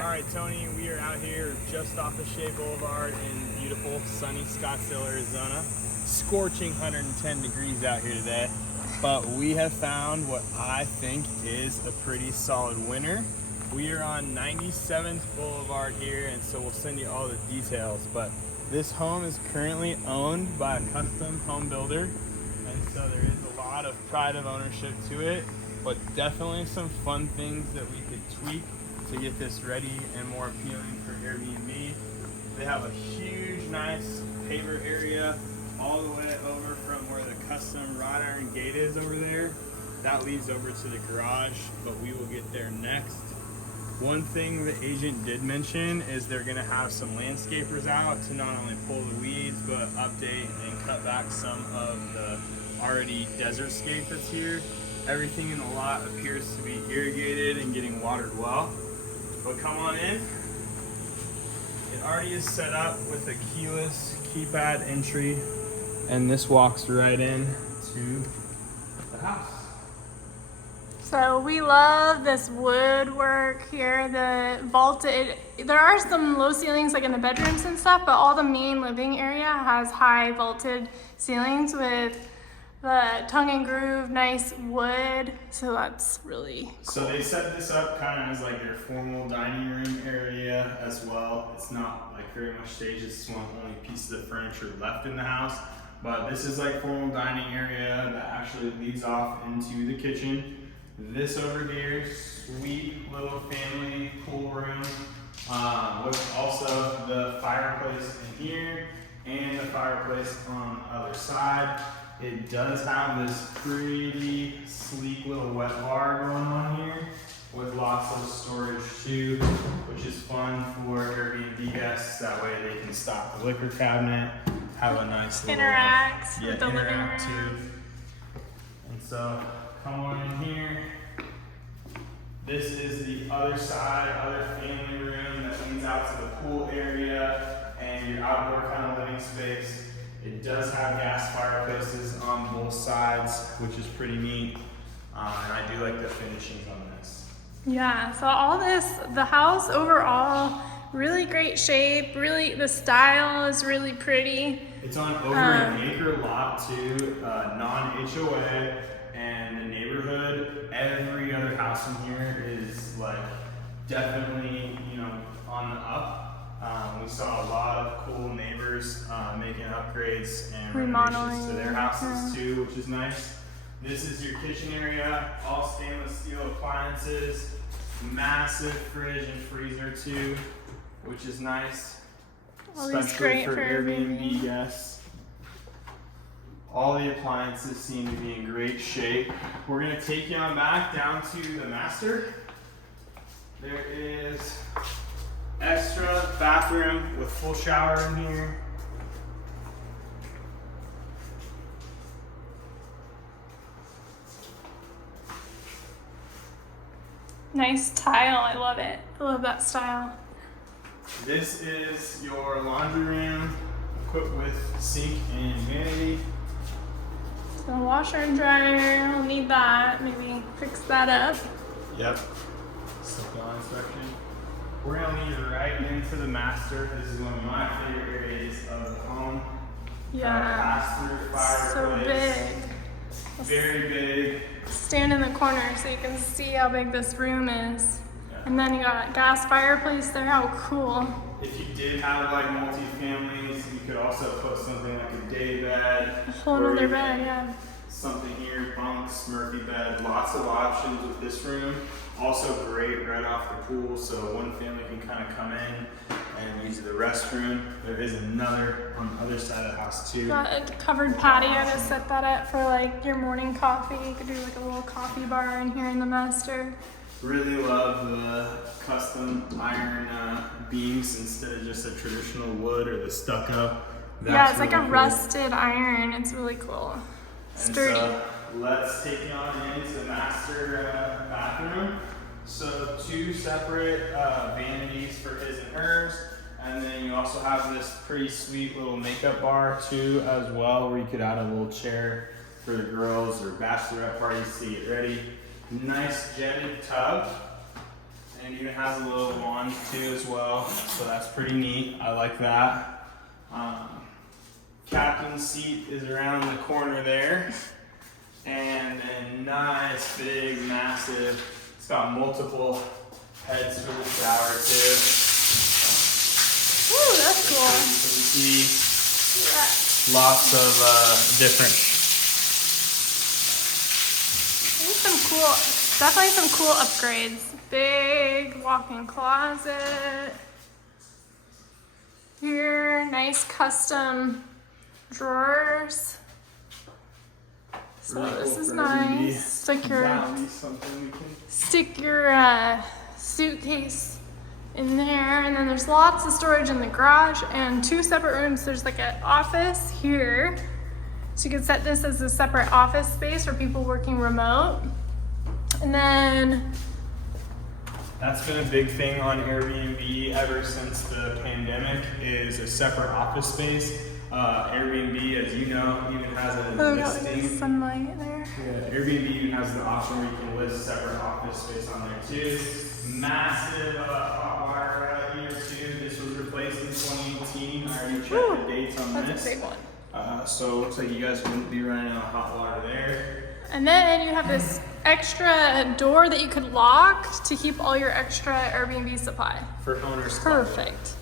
All right, Tony, we are out here just off the Shea Boulevard in beautiful, sunny Scottsdale, Arizona. Scorching 110 degrees out here today, but we have found what I think is a pretty solid winner. We are on 97th Boulevard here, and so we'll send you all the details, but this home is currently owned by a custom home builder, and so there is a lot of pride of ownership to it, but definitely some fun things that we could tweak to get this ready and more appealing for Airbnb. They have a huge, nice paver area all the way over from where the custom wrought iron gate is over there. That leads over to the garage, but we will get there next. One thing the agent did mention is they're gonna have some landscapers out to not only pull the weeds, but update and cut back some of the already desert scape that's here. Everything in the lot appears to be irrigated and getting watered well. But come on in. It already is set up with a keyless keypad entry, and this walks right in to the house. So we love this woodwork here, the vaulted. There are some low ceilings like in the bedrooms and stuff, but all the main living area has high vaulted ceilings with the tongue and groove, nice wood. So that's really cool. So they set this up kind of as like their formal dining room area as well. It's not like very much staged. It's one of the only pieces of furniture left in the house. But this is like formal dining area that actually leads off into the kitchen. This over here, sweet little family pool room with also the fireplace in here and the fireplace on the other side. It does have this pretty sleek little wet bar going on here with lots of storage too, which is fun for Airbnb guests. That way they can stock the liquor cabinet, have a nice little Interact with the living interact room. too. And so come on in here. This is the other side, other family room that leads out to the pool area and your outdoor kind of living space. It does have gas fireplaces on both sides, which is pretty neat. And I do like the finishings on this. Yeah, so all this, the house overall, really great shape, really, the style is really pretty. It's on over an acre lot too, non-HOA, and the neighborhood, every other house in here is like definitely, on the up. We saw a lot of cool neighbors making upgrades and renovations to their houses too, which is nice. This is your kitchen area, all stainless steel appliances, massive fridge and freezer too, which is nice, especially for Airbnb guests. All the appliances seem to be in great shape. We're gonna take you on back down to the master. There is extra bathroom with full shower in here. Nice tile, I love it. I love that style. This is your laundry room equipped with sink and vanity. So washer and dryer, we'll need that. Maybe fix that up. Yep. Slip-on section. We're gonna lead right into the master. This is one of my favorite areas of the home. Yeah, Pass-through so fireplace. big. Very big. Stand in the corner so you can see how big this room is. Yeah. And then you got a gas fireplace there, how cool. If you did have like multi-families, you could also put something like a day bed. A whole or other even bed, yeah. Something here, bunks, Murphy bed, lots of options with this room. Also great right off the pool, so one family can kind of come in and use the restroom. There is another on the other side of the house too. Got a covered patio to set that up for like your morning coffee. You could do like a little coffee bar in here in the master. Really love the custom iron beams instead of just a traditional wood or the stucco. Yeah, it's like really a cool. rusted iron. It's really cool. Sturdy. So let's take you on into the master bathroom. So 2 separate vanities for his and hers. And then you also have this pretty sweet little makeup bar too as well, where you could add a little chair for the girls or bachelorette parties to get ready. Nice jetted tub. And even has a little lawn too as well, so that's pretty neat. I like that. Captain's seat is around the corner there. And a nice, big, massive, it's got multiple heads for the shower too. Ooh, that's cool. So you can see Yeah. lots of different. Definitely some cool upgrades. Big walk-in closet. Here, nice custom drawers. So Really this cool is for nice. Stick your suitcase in there, and then there's lots of storage in the garage and 2 separate rooms. There's like an office here, so you could set this as a separate office space for people working remote. And then that's been a big thing on Airbnb ever since the pandemic, is a separate office space. Airbnb, as you know, even has a listing. Sunlight there. Yeah, Airbnb even has the option where you can list separate office space on there too. Massive hot water heater too. This was replaced in 2018. I already checked the dates on this. That's a big one. So it looks like you guys wouldn't be running out of hot water there. And then you have this extra door that you could lock to keep all your extra Airbnb supply. For owner's Perfect.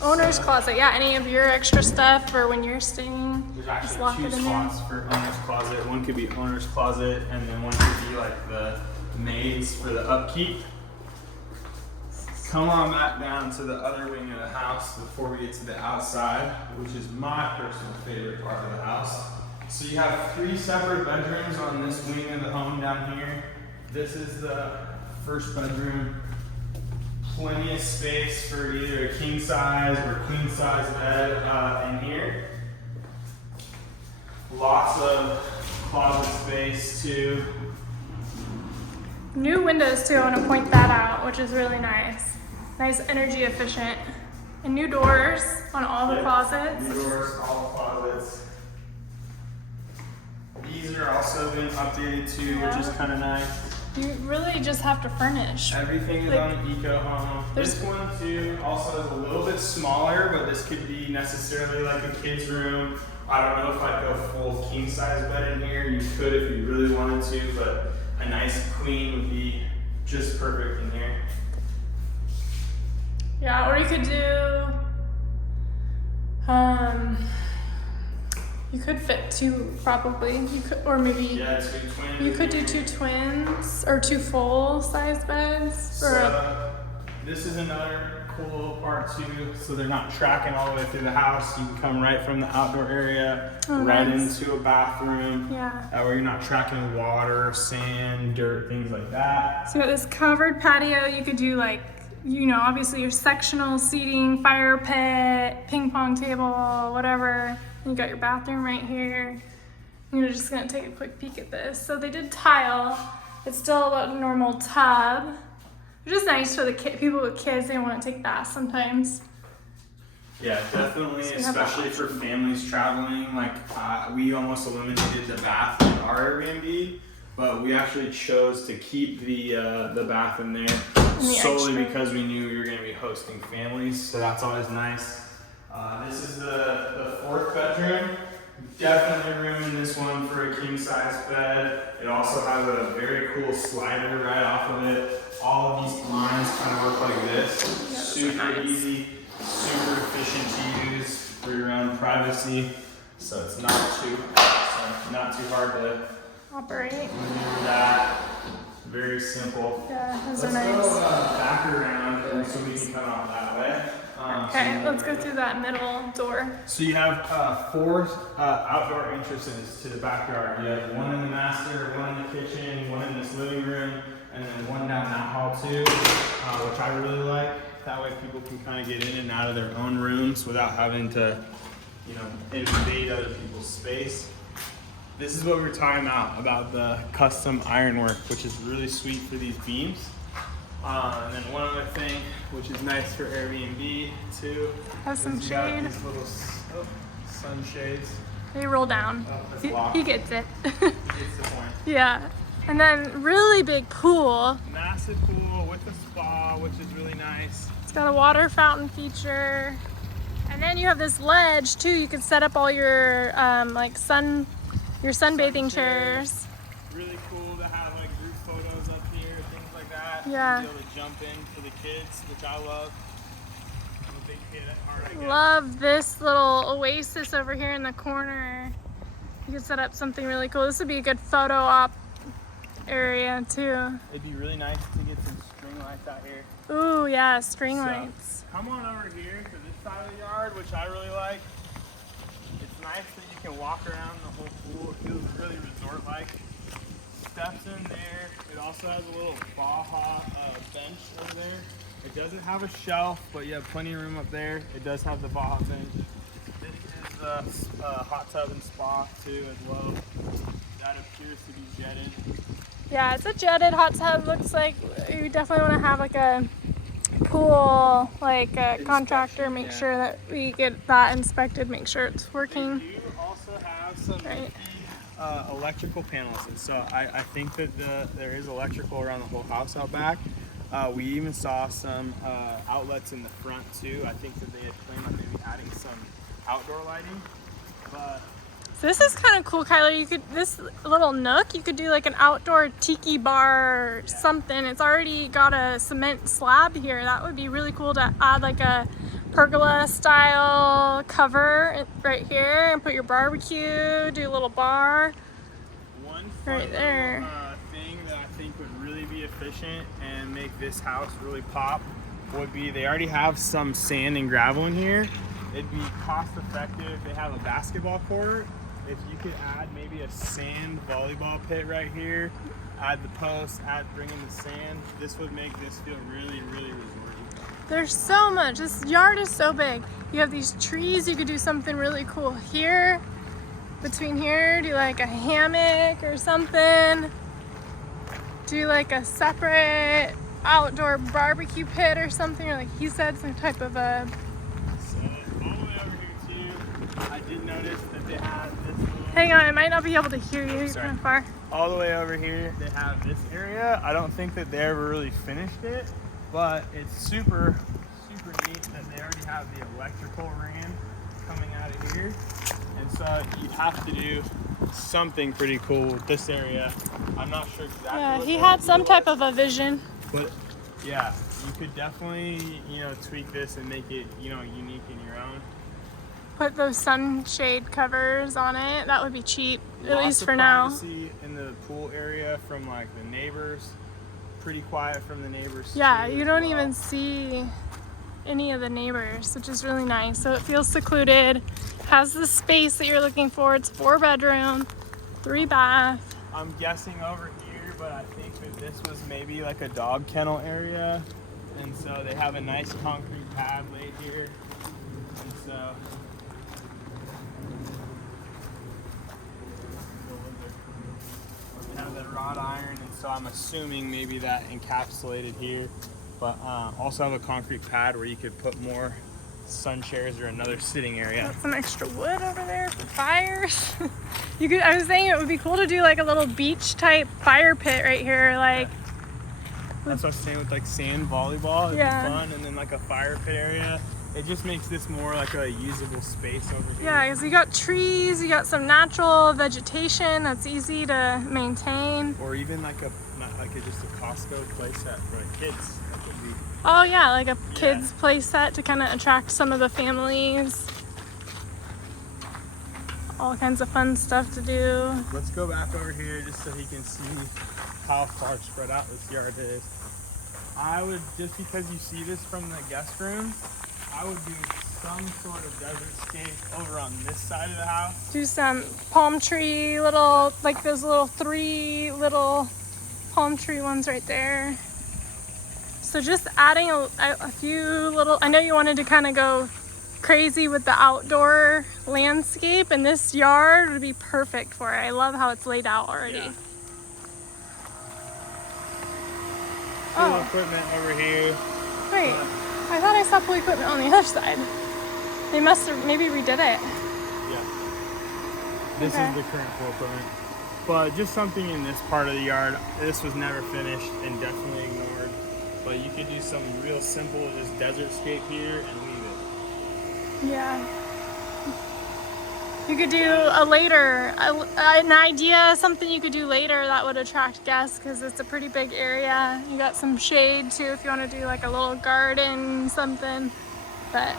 Owner's closet, yeah, any of your extra stuff or when you're staying, There's just actually lock 2 it in there. spots for owner's closet. One could be owner's closet, and then one could be like the maids for the upkeep. Come on back down to the other wing of the house before we get to the outside, which is my personal favorite part of the house. So you have 3 separate bedrooms on this wing of the home down here. This is the first bedroom. Plenty of space for either a king size or queen size bed in here. Lots of closet space too. New windows too, I want to point that out, which is really nice. Nice energy efficient. And new doors on all the closets. New doors, all the closets. These are also been updated too, which is kind of nice. You really just have to furnish. Everything is on an eco home. This one too also is a little bit smaller, but this could be necessarily like a kid's room. I don't know if I'd go full king size bed in here. You could if you really wanted to, but a nice queen would be just perfect in here. Yeah, or you could do, you could fit 2 probably. You could, or maybe 2 twins. you could do 2 twins or 2 full size beds. So this is another cool little part too. So they're not tracking all the way through the house. You can come right from the outdoor area right into a bathroom. Yeah. Where you're not tracking water, sand, dirt, things like that. So this covered patio, you could do like, you know, obviously your sectional seating, fire pit, ping pong table, whatever. You got your bathroom right here. You're just gonna take a quick peek at this. So they did tile. It's still a normal tub, which is nice for the people with kids. They don't want to take baths sometimes. Yeah, definitely, so especially for families traveling. Like we almost eliminated the bath in our Airbnb, but we actually chose to keep the bath in there solely because we knew we were going to be hosting families. So that's always nice. This is the 4th bedroom. Definitely room in this one for a king size bed. It also has a very cool slider right off of it. All of these lines kind of work like this. Yeah, super easy, super efficient to use for your own privacy. So it's not too hard to operate. maneuver that. Very simple. Yeah, those Let's are nice. go back around so we can come out that way. Okay, let's go through that middle door. So you have 4 outdoor entrances to the backyard. You have one in the master, one in the kitchen, one in this living room, and then one down that hall too, which I really like. That way people can kind of get in and out of their own rooms without having to, invade other people's space. This is what we were talking about the custom ironwork, which is really sweet for these beams. And then one other thing, which is nice for Airbnb too. Has some is you got shade. these little sunshades. They roll down. Oh, that's locked. He gets it. Gets the point. Yeah. And then really big pool. Massive pool with a spa, which is really nice. It's got a water fountain feature. And then you have this ledge too. You can set up all your sunbathing chairs. Really cool to have like group photos up here, things like that. Yeah. Be able to jump in for the kids, which I love. I'm a big kid at heart, I guess. Love this little oasis over here in the corner. You could set up something really cool. This would be a good photo op area too. It'd be really nice to get some string lights out here. Ooh, yeah, string lights. Come on over here to this side of the yard, which I really like. It's nice that you can walk around the whole pool. It feels really resort-like. Steps in there. It also has a little Baja bench over there. It doesn't have a shelf, but you have plenty of room up there. It does have the Baja bench. This is a hot tub and spa too as well. That appears to be jetted. Yeah, it's a jetted hot tub. Looks like you definitely want to have like a pool, like a contractor, make sure that we get that inspected, make sure it's working. You also have some electrical panels, and so I think that there is electrical around the whole house out back. We even saw some outlets in the front too. I think that they had planned on maybe adding some outdoor lighting, but So this is kind of cool, Kyler. You could, this little nook, you could do like an outdoor tiki bar or something. It's already got a cement slab here. That would be really cool to add like a pergola style cover right here and put your barbecue, do a little bar. One right there. Thing that I think would really be efficient and make this house really pop would be they already have some sand and gravel in here. It'd be cost effective. They have a basketball court. If you could add maybe a sand volleyball pit right here, add the posts, bring in the sand, this would make this feel really, really resorty. There's so much. This yard is so big. You have these trees. You could do something really cool here. Between here, do like a hammock or something. Do like a separate outdoor barbecue pit or something, or like he said, some type of a... So all the way over here too, I did notice that they have this little... Hang on, I might not be able to hear you. You're kind of far. All the way over here, they have this area. I don't think that they ever really finished it, but it's super, super neat that they already have the electrical ran coming out of here. And so you have to do something pretty cool with this area. I'm not sure exactly. Yeah, he had some type of a vision. But yeah, you could definitely, tweak this and make it, unique in your own. Put those sunshade covers on it. That would be cheap, at least for now. now. In the pool area from like the neighbors. Pretty quiet from the neighbors. Yeah, you don't even see any of the neighbors, which is really nice. So it feels secluded, has the space that you're looking for. It's 4-bedroom, 3-bath. I'm guessing over here, but I think that this was maybe like a dog kennel area. And so they have a nice concrete pad laid here. And so they have that wrought iron, and so I'm assuming maybe that encapsulated here. But also have a concrete pad where you could put more sun chairs or another sitting area. Got some extra wood over there for fires. I was saying it would be cool to do like a little beach type fire pit right here, like. That's what I was saying with like sand volleyball. It'd be fun, and then like a fire pit area. It just makes this more like a usable space over here. Yeah, because you got trees, you got some natural vegetation that's easy to maintain. Or even like just a Costco playset for like kids. That would be. Oh yeah, like a kids play set to kind of attract some of the families. All kinds of fun stuff to do. Let's go back over here just so he can see how far spread out this yard is. I would, just because you see this from the guest room, I would do some sort of desert scape over on this side of the house. Do some palm tree like those little 3 little palm tree ones right there. So just adding a few little, I know you wanted to kind of go crazy with the outdoor landscape, and this yard would be perfect for it. I love how it's laid out already. Yeah. Pool equipment over here. Wait, I thought I saw pool equipment on the other side. They must have maybe redid it. Yeah. This is the current pool equipment. But just something in this part of the yard. This was never finished and definitely ignored. But you could do something real simple, just desert scape here and leave it. Yeah. You could do an idea, something you could do later that would attract guests because it's a pretty big area. You got some shade too if you want to do like a little garden, something. But,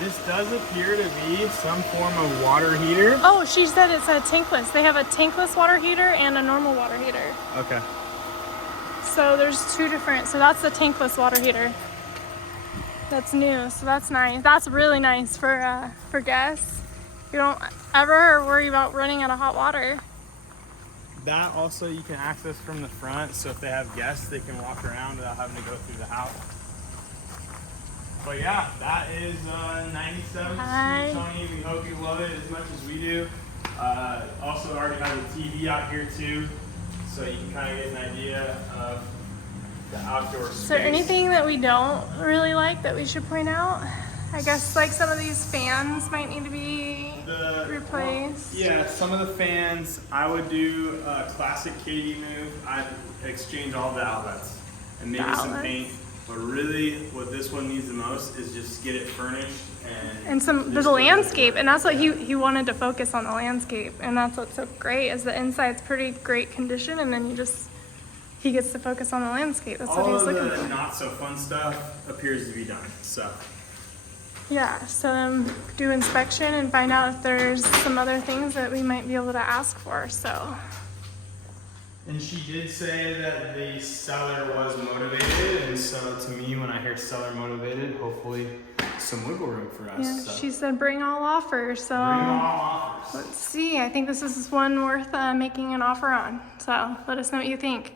this does appear to be some form of water heater. oh, she said it's a tankless. They have a tankless water heater and a normal water heater. Okay. So there's two different, so that's the tankless water heater. That's new, so that's nice. That's really nice for guests. You don't ever worry about running out of hot water. That also you can access from the front, so if they have guests, they can walk around without having to go through the house. But yeah, that is 97th Hi. Street, Tony. We hope you love it as much as we do. Also already have a TV out here too, so you can kind of get an idea of the outdoor space. Is there anything that we don't really like that we should point out? I guess like some of these fans might need to be replaced. Yeah, some of the fans, I would do a classic Katie move. I'd exchange all the outlets and maybe some paint. But really, what this one needs the most is just get it furnished and there's a landscape, and that's what he wanted to focus on, the landscape, and that's what's so great is the inside's pretty great condition, and then he gets to focus on the landscape. That's what he was looking for. All of the not so fun stuff appears to be done. So yeah, so do inspection and find out if there's some other things that we might be able to ask for. So. And she did say that the seller was motivated, and so to me, when I hear seller motivated, hopefully some wiggle room for us. Yeah, so. she said bring all offers. So bring all offers. Let's see. I think this is one worth making an offer on. So let us know what you think.